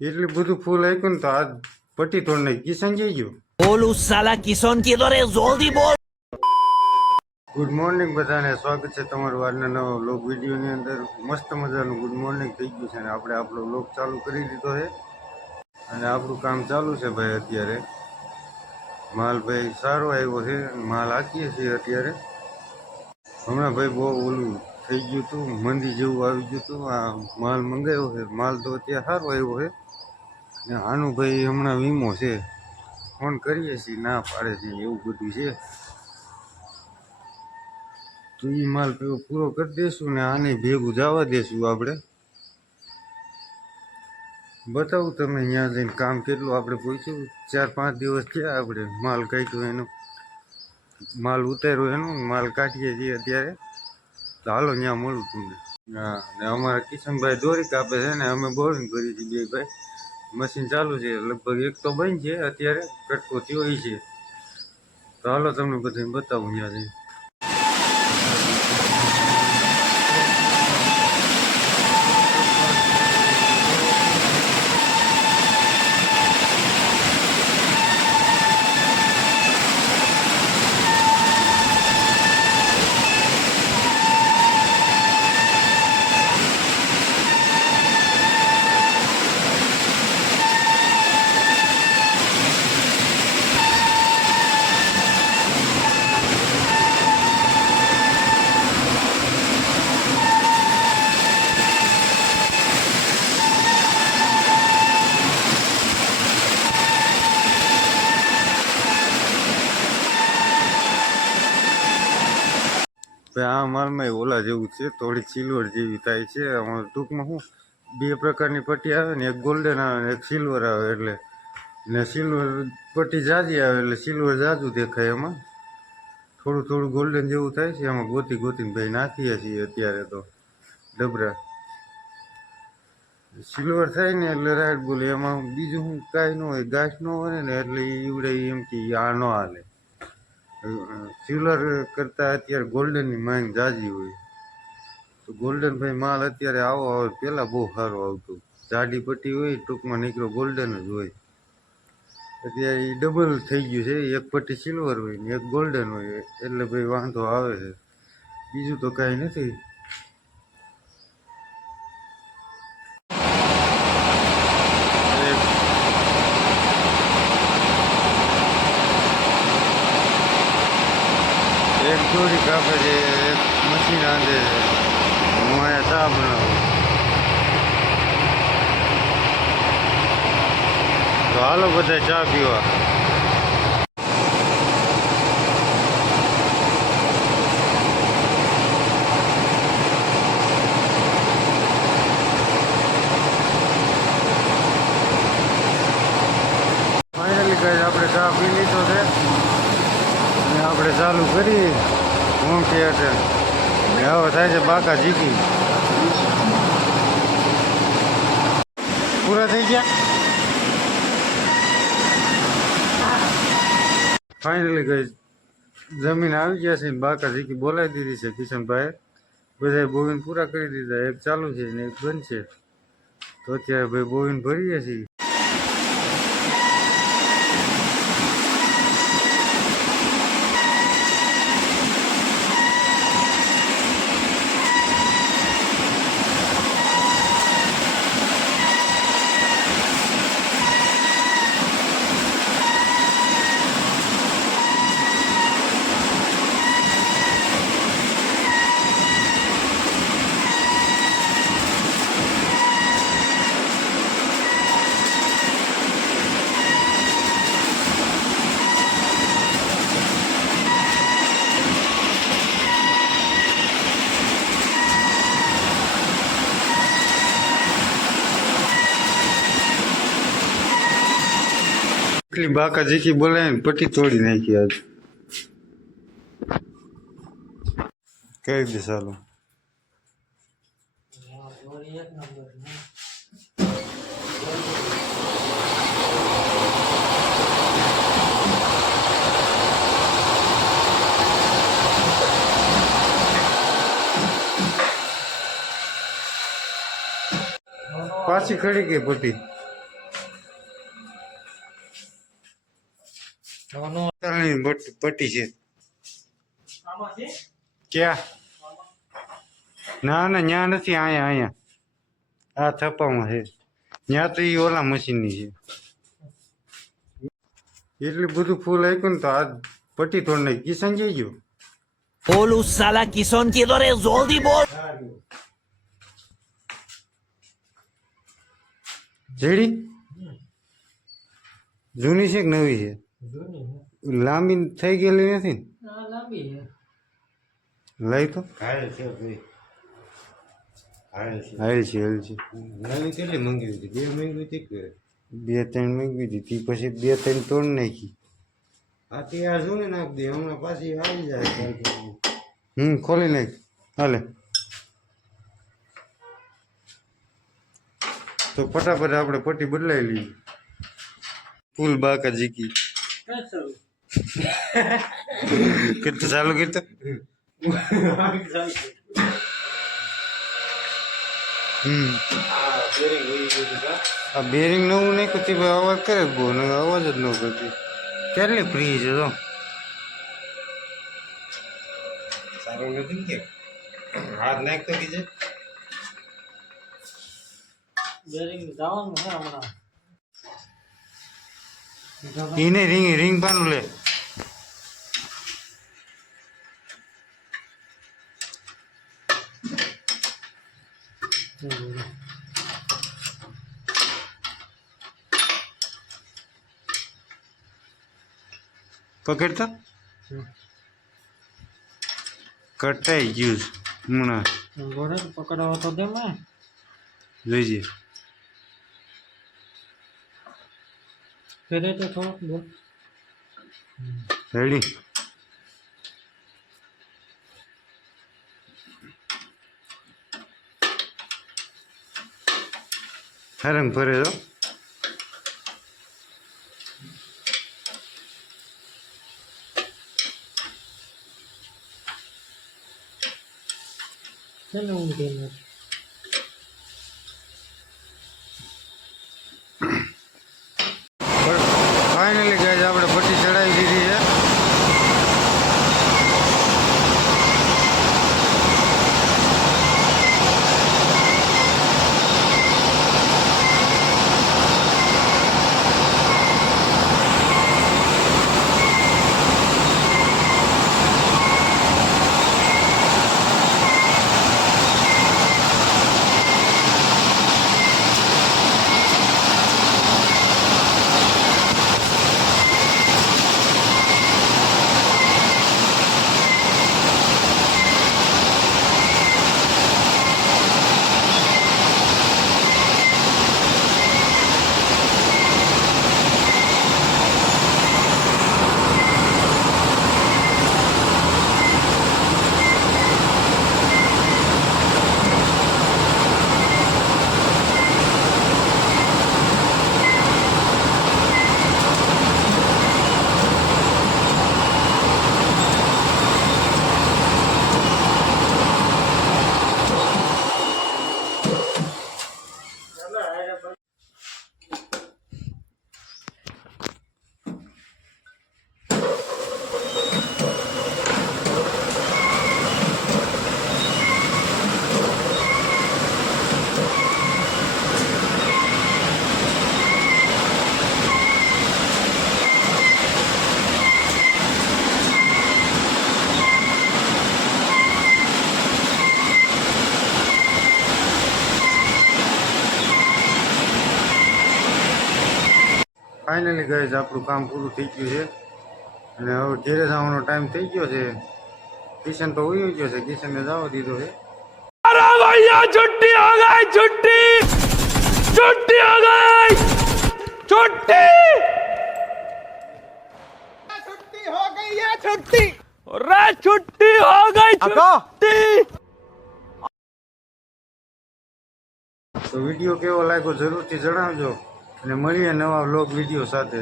એટલું બધું ફૂલ આપ્યું ને તો આજ પટ્ટી તોડ નાખી. કિશન જઈ ગયો. बोल उस साला किशन किधर है जल्दी बोल। ગુડ મોર્નિંગ બધાને, સ્વાગત છે તમારું આજના નવા વ્લોગ વિડીયોની અંદર. મસ્ત મજાનું ગુડ મોર્નિંગ થઈ ગયું છે ને આપણે આપણો વ્લોગ ચાલુ કરી દીધો છે અને આપણું કામ ચાલુ છે ભાઈ. અત્યારે માલ ભાઈ સારો આવ્યો છે, માલ હાકીએ છીએ અત્યારે. હમણાં ભાઈ બહુ ઓલું થઈ ગયું હતું, મંદી જેવું આવી ગયું હતું. આ માલ મંગાવ્યો છે, માલ તો અત્યારે સારો આવ્યો છે ને આનું ભાઈ હમણાં વીમો છે, ફોન કરીએ છીએ ના પાડે છે, એવું બધું છે. તો એ માલ પૂરો કરી દઈશું ને આને ભેગું જવા દઈશું. આપણે બતાવું તમે ત્યાં જઈને કામ કેટલું આપણે પહોંચ્યું. 4-5 દિવસ થયા આપણે માલ કાઢ્યો, એનો માલ ઉતાર્યો, એનું માલ કાઢીએ છીએ અત્યારે. તો હાલો ત્યાં મળું તમને. હા, ને અમારા કિશનભાઈ દોરી કાપે છે ને અમે બોરિંગ કરી છીએ બે ભાઈ. મશીન ચાલુ છે, લગભગ એક તો બંધ છે અત્યારે, કટકો થયો છે. તો હાલો તમને બધાને બતાવું ત્યાં જઈને. આ માલમાં ઓલા જેવું છે, થોડી સિલ્વર જેવી થાય છે. ટૂંકમાં શું, બે પ્રકારની પટ્ટી આવે ને, એક ગોલ્ડન આવે ને એક સિલ્વર આવે. એટલે ને સિલ્વર પટ્ટી જાજી આવે એટલે સિલ્વર જાજુ દેખાય. એમાં થોડું થોડું ગોલ્ડન જેવું થાય છે. એમાં ગોતી ગોતીને ભાઈ નાખીએ છીએ અત્યારે તો ડબરા. સિલ્વર થાય ને એટલે રાઈટ બોલે. એમાં બીજું શું કાંઈ ન હોય, ઘાસ ન હોય ને એટલે ઈવડે એમ કે આ ન હાલે. સિલ્વર કરતાં અત્યારે ગોલ્ડનની માંગ જાજી હોય. તો ગોલ્ડન ભાઈ માલ અત્યારે આવો આવે, પહેલાં બહુ સારું આવતું. જાડી પટ્ટી હોય, ટૂંકમાં નીકળો ગોલ્ડન જ હોય. અત્યારે એ ડબલ થઈ ગયું છે, એક પટ્ટી સિલ્વર હોય ને એક ગોલ્ડન હોય, એટલે ભાઈ વાંધો આવે છે. બીજું તો કાંઈ નથી. એક દોરી કાપે છે, એક મશીન આંધે છે. હું અહીંયા ચા બનાવું. તો હાલો બધા ચા પીવા. ફાઇનલી ગાઈસ આપણે ચા પી લીધો છે અને આપણે ચાલુ કરી હોમ થિયેટર. હવે થાય છે બાકા જીકી. પૂરા થઈ ગયા. ફાઇનલી ગાઈસ જમીન આવી ગયા છે, બાકા જીકી બોલાવી દીધી છે કિશનભાઈ. બધા બોવિન પૂરા કરી દીધા, એક ચાલુ છે ને એક બંધ છે. તો અત્યારે ભાઈ બોવિન ભરીએ છીએ. એટલી બાકા જીકી બોલાવીને પટ્ટી તોડી નાખી આજ. કરી દે ચાલો. પાછી ખડી ગઈ પટ્ટી. પટ્ટી છે ક્યાં? ના ના ત્યાં નથી, અહીંયા આ થપ્પામાં છે. ત્યાં તો એ ઓલા મશીનની છે. એટલું બધું ફૂલ આપ્યું ને તો આ પટ્ટી તોડ નાખી. કિશન જઈ ગયો. બોલ ઉસ સાલા કિશન કિધર હે જલ્દી બોલ. જેડી જૂની છે કે નવી છે? લાંબી થઈ ગયેલી નથી ને? લઈ તો હાલ છે નવી કેટલી મંગાવી હતી? બે મંગાવી હતી કે બે ત્રણ મંગાવી હતી, પછી બે ત્રણ તોડ નાખી. આ તે આ શું ને નાખ દે, હમણાં પાછી આવી જાય. ખોલી નાખ હાલે. તો ફટાફટ આપણે પટ્ટી બદલાઈ લઈએ. ફૂલ બાકા જીકી કેટલું ચાલુ કરતો. આ બેરિંગ નવું નહીં કરતી ભાઈ, અવાજ કરે બહુ, અવાજ જ ન કરતી. કેટલી ફ્રી છે તો સારું નથી કે હાથ નાખતો કીધે. એને રિંગ પાનું લે. પકડતો કટાઈ ગયું હમણાં. પકડાવો તો દે મેં જોઈજે. ફેરે તો થોડોક બોલ. રેડી. રંગ ફરે તો ચાલો હું કહીને ફાઇનલી ગાઈઝ આપણે પટ્ટી ચડાવી દીધી છે. ફાઇનલી ગાઈઝ આપણું કામ પૂરું થઈ ગયું છે અને હવે ઘેરે જવાનો ટાઈમ થઈ ગયો છે. કિશન તો ઉઈ ગયો છે, કિશનને જવા દીધો છે. अरे भैया छुट्टी हो गई, छुट्टी छुट्टी हो गई, छुट्टी छुट्टी हो गई है, छुट्टी अरे छुट्टी हो गई, छुट्टी. તો વિડીયો કેવો લાગ્યો જરૂરથી જણાવજો અને મળીએ નવા વ્લોગ વિડીયો સાથે.